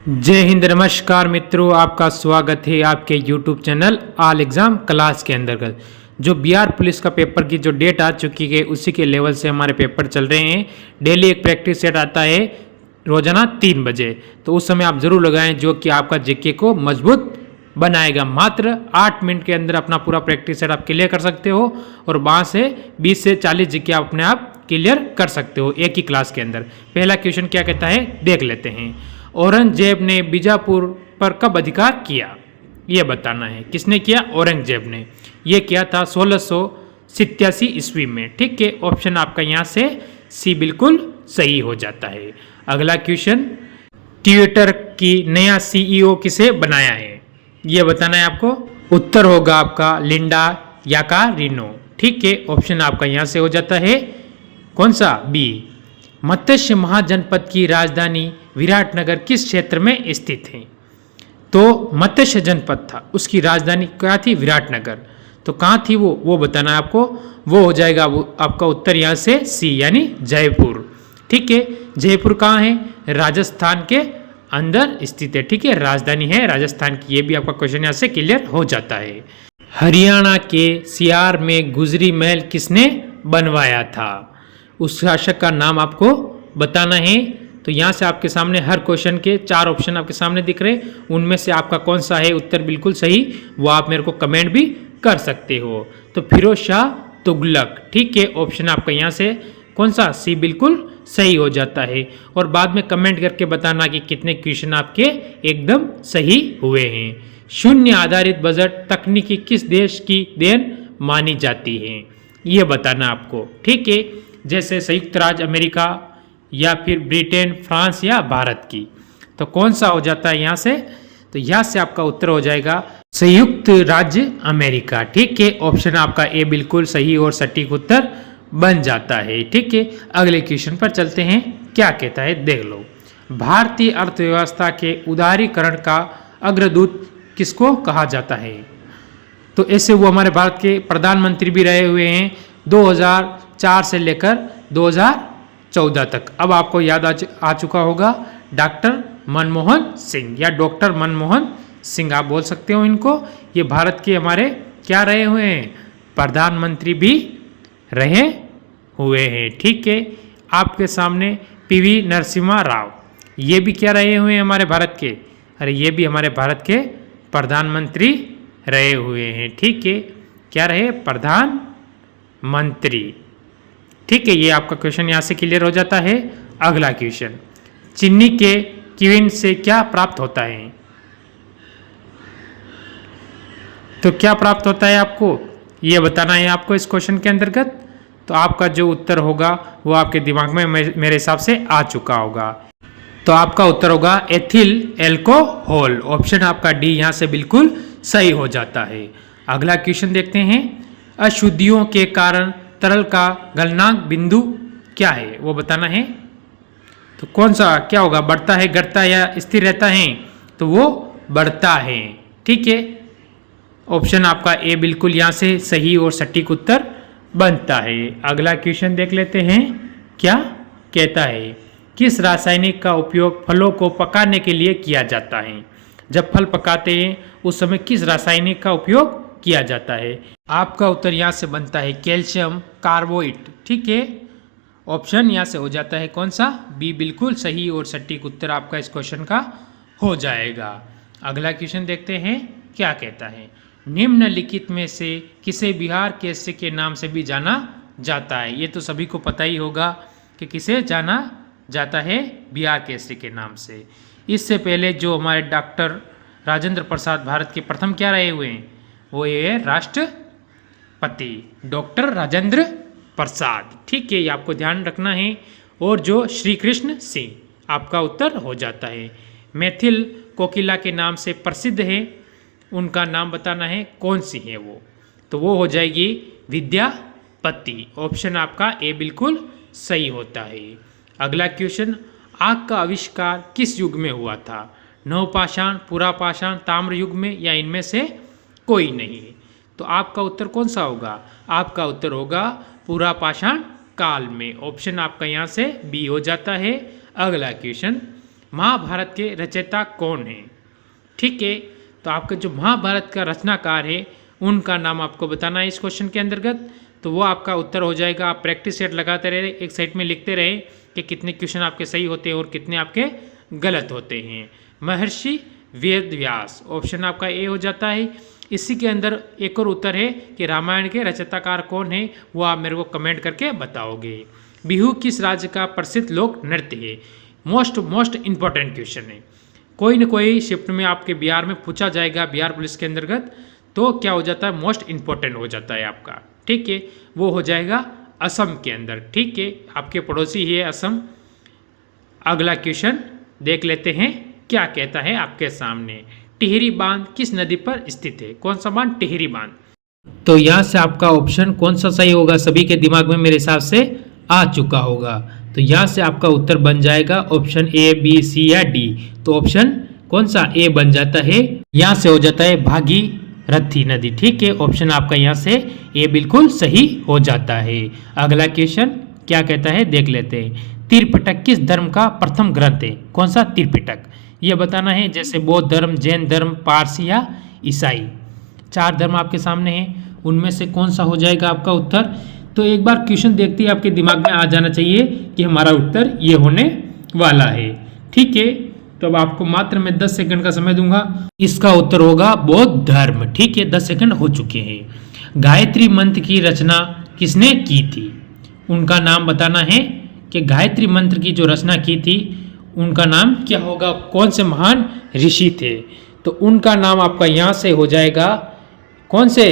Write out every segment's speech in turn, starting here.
जय हिंद, नमस्कार मित्रों, आपका स्वागत है आपके YouTube channel all exam class के अंतर्गत। जो बिहार पुलिस का पेपर की जो डेट आ चुकी है उसी के लेवल से हमारे पेपर चल रहे हैं। डेली एक प्रैक्टिस सेट आता है रोजाना 3 बजे, तो उस समय आप ज़रूर लगाएं जो कि आपका जीके को मजबूत बनाएगा। मात्र 8 मिनट के अंदर अपना पूरा प्रैक्टिस सेट आप क्लियर कर सकते हो और वहाँ से 20 से 40 जीके आप अपने आप क्लियर कर सकते हो एक ही क्लास के अंदर। पहला क्वेश्चन क्या कहता है देख लेते हैं। औरंगजेब ने बीजापुर पर कब अधिकार किया, यह बताना है। किसने किया? औरंगजेब ने। यह किया था 1687 ईस्वी में। ठीक है, ऑप्शन आपका यहाँ से सी बिल्कुल सही हो जाता है। अगला क्वेश्चन, ट्विटर की नया सीईओ किसे बनाया है, यह बताना है आपको। उत्तर होगा आपका लिंडा याकारिनो। ठीक है, ऑप्शन आपका यहाँ से हो जाता है कौन सा? बी। मत्स्य महाजनपद की राजधानी विराटनगर किस क्षेत्र में स्थित है? तो मत्स्य जनपद था, उसकी राजधानी क्या थी? विराटनगर। तो कहाँ थी वो बताना है आपको। वो हो जाएगा वो आपका उत्तर यहाँ से सी, यानी जयपुर। ठीक है, जयपुर कहाँ है? राजस्थान के अंदर स्थित है। ठीक है, राजधानी है राजस्थान की। ये भी आपका क्वेश्चन यहाँ से क्लियर हो जाता है। हरियाणा के सियार में गुजरी महल किसने बनवाया था? उस शासक का नाम आपको बताना है। तो यहाँ से आपके सामने हर क्वेश्चन के 4 ऑप्शन आपके सामने दिख रहे, उनमें से आपका कौन सा है उत्तर बिल्कुल सही, वो आप मेरे को कमेंट भी कर सकते हो। तो फिरोज शाह तुगलक। ठीक है, ऑप्शन आपका यहाँ से कौन सा? सी बिल्कुल सही हो जाता है। और बाद में कमेंट करके बताना कि कितने क्वेश्चन आपके एकदम सही हुए हैं। शून्य आधारित बजट तकनीकी किस देश की देन मानी जाती है, ये बताना आपको। ठीक है, जैसे संयुक्त राज्य अमेरिका या फिर ब्रिटेन, फ्रांस या भारत की। तो कौन सा हो जाता है यहाँ से? तो यहाँ से आपका उत्तर हो जाएगा संयुक्त राज्य अमेरिका। ठीक है, ऑप्शन आपका ए बिल्कुल सही और सटीक उत्तर बन जाता है। ठीक है, अगले क्वेश्चन पर चलते हैं। क्या कहता है देख लो। भारतीय अर्थव्यवस्था के उदारीकरण का अग्रदूत किसको कहा जाता है? तो ऐसे वो हमारे भारत के प्रधानमंत्री भी रहे हुए हैं 2004 से लेकर 2014 तक। अब आपको याद आ चुका होगा डॉक्टर मनमोहन सिंह या डॉक्टर मनमोहन सिंह आप बोल सकते हो इनको। ये भारत के हमारे क्या रहे हुए हैं? प्रधानमंत्री भी रहे हुए हैं। ठीक है, आपके सामने पीवी नरसिम्हा राव, ये भी क्या रहे हुए हैं हमारे भारत के? अरे ये भी हमारे भारत के प्रधानमंत्री रहे हुए हैं। ठीक है, क्या रहे? प्रधानमंत्री। ठीक है, ये आपका क्वेश्चन यहाँ से क्लियर हो जाता है। अगला क्वेश्चन, चीनी के किविन से क्या प्राप्त होता है? तो क्या प्राप्त होता है आपको, ये बताना है आपको इस क्वेश्चन के अंतर्गत। तो आपका जो उत्तर होगा वो आपके दिमाग में मेरे हिसाब से आ चुका होगा। तो आपका उत्तर होगा एथिल एल्कोहल। ऑप्शन आपका डी यहाँ से बिल्कुल सही हो जाता है। अगला क्वेश्चन देखते हैं। अशुद्धियों के कारण तरल का गलनांक बिंदु क्या है, वो बताना है। तो कौन सा क्या होगा? बढ़ता है, घटता है या स्थिर रहता है? तो वो बढ़ता है। ठीक है, ऑप्शन आपका ए बिल्कुल यहाँ से सही और सटीक उत्तर बनता है। अगला क्वेश्चन देख लेते हैं। क्या कहता है? किस रासायनिक का उपयोग फलों को पकाने के लिए किया जाता है? जब फल पकाते हैं उस समय किस रासायनिक का उपयोग किया जाता है? आपका उत्तर यहाँ से बनता है कैल्शियम कार्बोनेट। ठीक है, ऑप्शन यहाँ से हो जाता है कौन सा? बी बिल्कुल सही और सटीक उत्तर आपका इस क्वेश्चन का हो जाएगा। अगला क्वेश्चन देखते हैं। क्या कहता है? निम्नलिखित में से किसे बिहार केसरी के नाम से भी जाना जाता है? ये तो सभी को पता ही होगा कि किसे जाना जाता है बिहार केसरी के नाम से। इससे पहले जो हमारे डॉक्टर राजेंद्र प्रसाद भारत के प्रथम क्या रहे हुए हैं, वो ये राष्ट्रपति डॉक्टर राजेंद्र प्रसाद। ठीक है, ये आपको ध्यान रखना है। और जो श्री कृष्ण सिंह आपका उत्तर हो जाता है। मैथिल कोकिला के नाम से प्रसिद्ध है, उनका नाम बताना है कौन सी है वो। तो वो हो जाएगी विद्यापति। ऑप्शन आपका ए बिल्कुल सही होता है। अगला क्वेश्चन, आग का आविष्कार किस युग में हुआ था? नवपाषाण, पुरापाषाण, ताम्र युग में या इनमें से कोई नहीं? तो आपका उत्तर कौन सा होगा? आपका उत्तर होगा पुरापाषाण काल में। ऑप्शन आपका यहाँ से बी हो जाता है। अगला क्वेश्चन, महाभारत के रचयिता कौन है। ठीक है, तो आपका जो महाभारत का रचनाकार है उनका नाम आपको बताना है इस क्वेश्चन के अंतर्गत। तो वो आपका उत्तर हो जाएगा। आप प्रैक्टिस सेट लगाते रहे, एक साइड में लिखते रहे कि कितने क्वेश्चन आपके सही होते हैं और कितने आपके गलत होते हैं। महर्षि वेद व्यास, ऑप्शन आपका ए हो जाता है। इसी के अंदर एक और उत्तर है कि रामायण के रचयिताकार कौन है, वो आप मेरे को कमेंट करके बताओगे। बिहू किस राज्य का प्रसिद्ध लोक नृत्य है। मोस्ट इंपॉर्टेंट क्वेश्चन है, कोई न कोई शिफ्ट में आपके बिहार में पूछा जाएगा, बिहार पुलिस के अंतर्गत। तो क्या हो जाता है, मोस्ट इंपॉर्टेंट हो जाता है आपका। ठीक है, वो हो जाएगा असम के अंदर। ठीक है, आपके पड़ोसी ही है असम। अगला क्वेश्चन देख लेते हैं क्या कहता है आपके सामने। टिहरी बांध किस नदी पर स्थित है। कौन सा बांध, टिहरी बांध। तो यहाँ से आपका ऑप्शन कौन सा सही होगा, सभी के दिमाग में मेरे हिसाब से आ चुका होगा। तो यहाँ से आपका उत्तर बन जाएगा ऑप्शन ए, बी, सी या डी। तो ऑप्शन कौन सा, ए बन जाता है। यहाँ से हो जाता है भागीरथी नदी। ठीक है, ऑप्शन आपका यहाँ से ए बिल्कुल सही हो जाता है। अगला क्वेश्चन क्या कहता है देख लेते हैं। त्रिपिटक किस धर्म का प्रथम ग्रंथ है। कौन सा, त्रिपिटक। यह बताना है, जैसे बौद्ध धर्म, जैन धर्म, पारसी या ईसाई, 4 धर्म आपके सामने हैं, उनमें से कौन सा हो जाएगा आपका उत्तर। तो एक बार क्वेश्चन देखते ही आपके दिमाग में आ जाना चाहिए कि हमारा उत्तर ये होने वाला है। ठीक है, तो अब आपको मात्र मैं 10 सेकंड का समय दूंगा। इसका उत्तर होगा बौद्ध धर्म। ठीक है, 10 सेकंड हो चुके हैं। गायत्री मंत्र की रचना किसने की थी। उनका नाम बताना है कि गायत्री मंत्र की जो रचना की थी उनका नाम क्या होगा, कौन से महान ऋषि थे। तो उनका नाम आपका यहाँ से हो जाएगा कौन से,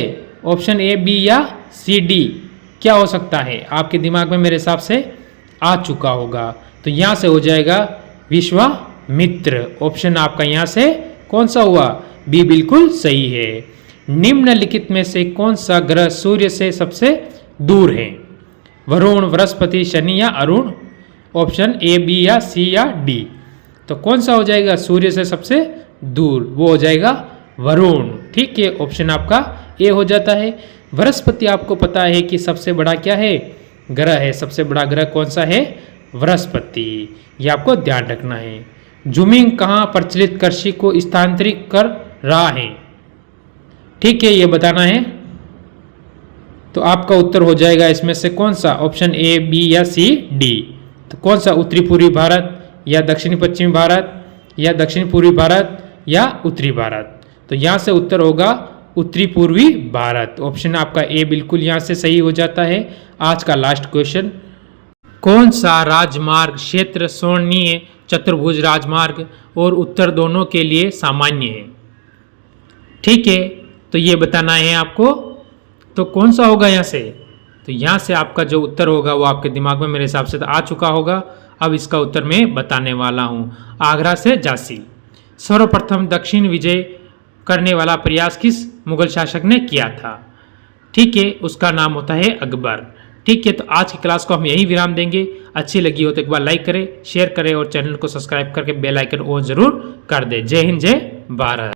ऑप्शन ए, बी या सी, डी। क्या हो सकता है, आपके दिमाग में मेरे हिसाब से आ चुका होगा। तो यहाँ से हो जाएगा विश्वामित्र। ऑप्शन आपका यहाँ से कौन सा हुआ, बी बिल्कुल सही है। निम्नलिखित में से कौन सा ग्रह सूर्य से सबसे दूर है। वरुण, बृहस्पति, शनि या अरुण। ऑप्शन ए, बी या सी या डी। तो कौन सा हो जाएगा सूर्य से सबसे दूर, वो हो जाएगा वरुण। ठीक है, ऑप्शन आपका ए हो जाता है। बृहस्पति आपको पता है कि सबसे बड़ा क्या है, ग्रह है। सबसे बड़ा ग्रह कौन सा है, बृहस्पति। ये आपको ध्यान रखना है। जूमिंग कहाँ प्रचलित कृषि को स्थानांतरित कर रहा है। ठीक है, ये बताना है। तो आपका उत्तर हो जाएगा इसमें से कौन सा, ऑप्शन ए, बी या सी, डी। तो कौन सा, उत्तरी पूर्वी भारत या दक्षिणी पश्चिमी भारत या दक्षिणी पूर्वी भारत या उत्तरी भारत। तो यहाँ से उत्तर होगा उत्तरी पूर्वी भारत। ऑप्शन आपका ए बिल्कुल यहाँ से सही हो जाता है। आज का लास्ट क्वेश्चन, कौन सा राजमार्ग क्षेत्र स्वर्णीय चतुर्भुज राजमार्ग और उत्तर दोनों के लिए सामान्य है। ठीक है, तो ये बताना है आपको। तो कौन सा होगा यहाँ से, तो यहाँ से आपका जो उत्तर होगा वो आपके दिमाग में मेरे हिसाब से आ चुका होगा। अब इसका उत्तर मैं बताने वाला हूँ। आगरा से झांसी। सर्वप्रथम दक्षिण विजय करने वाला प्रयास किस मुगल शासक ने किया था। ठीक है, उसका नाम होता है अकबर। ठीक है, तो आज की क्लास को हम यही विराम देंगे। अच्छी लगी हो तो एक बार लाइक करें, शेयर करें और चैनल को सब्सक्राइब करके बेल आइकन ऑन जरूर कर दें। जय हिंद, जय भारत।